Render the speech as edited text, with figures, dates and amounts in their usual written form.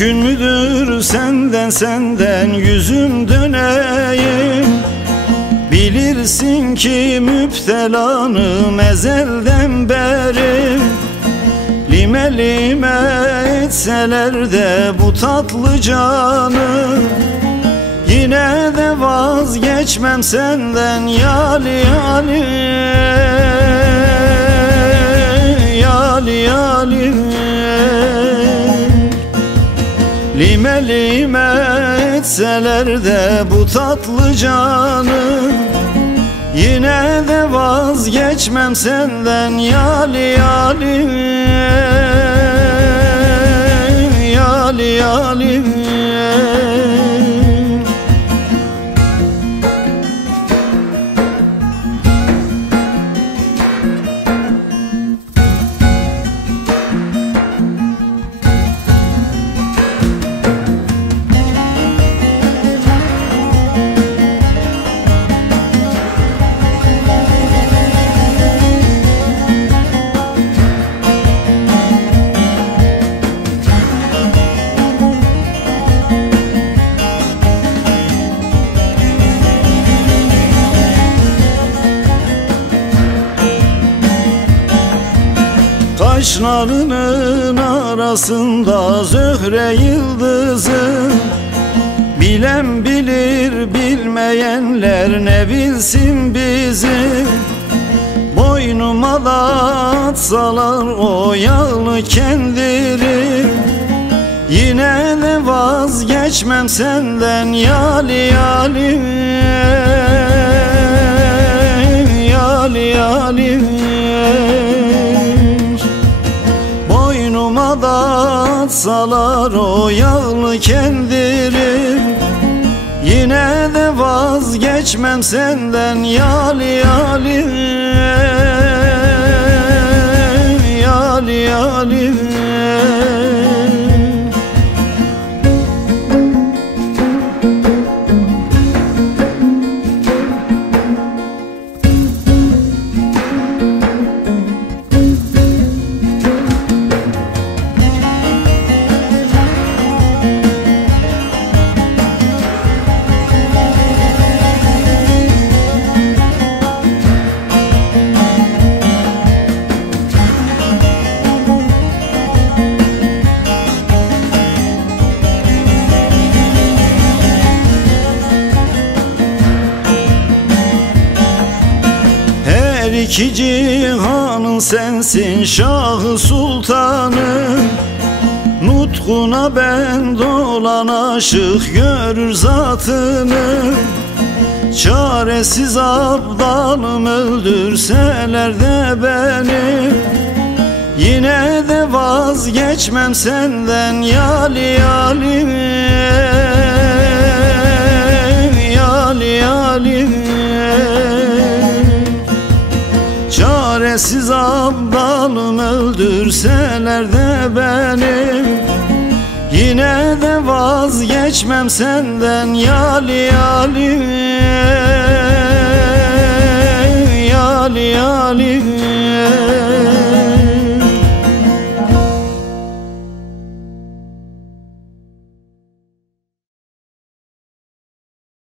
Mümkün müdür senden yüzüm döneyim? Bilirsin ki müptelanım ezelden beri. Lime lime etseler de bu tatlı canı, yine de vazgeçmem senden yali yali. Yali yali. Lime lime etseler de bu tatlı canı, yine de vazgeçmem senden yali yali. Yali yali. Kaşlarının arasında zöhre yıldızı, bilen bilir bilmeyenler ne bilsin bizi. Boynuma da atsalar o yağlı kendiri, yine de vazgeçmem senden yali yali. Yali yali. Boynuma da atsalar o yağlı kendiri, yine de vazgeçmem senden yali yali. Yali yali. İki cihanın sensin şahı sultanı, nutkuna ben dolan aşık görür zatını. Çaresiz abdalım öldürseler de beni, yine de vazgeçmem senden yali yali. Yali yali. Çaresiz abdalım öldürseler de beni, yine de vazgeçmem senden yali yali. Yali yali.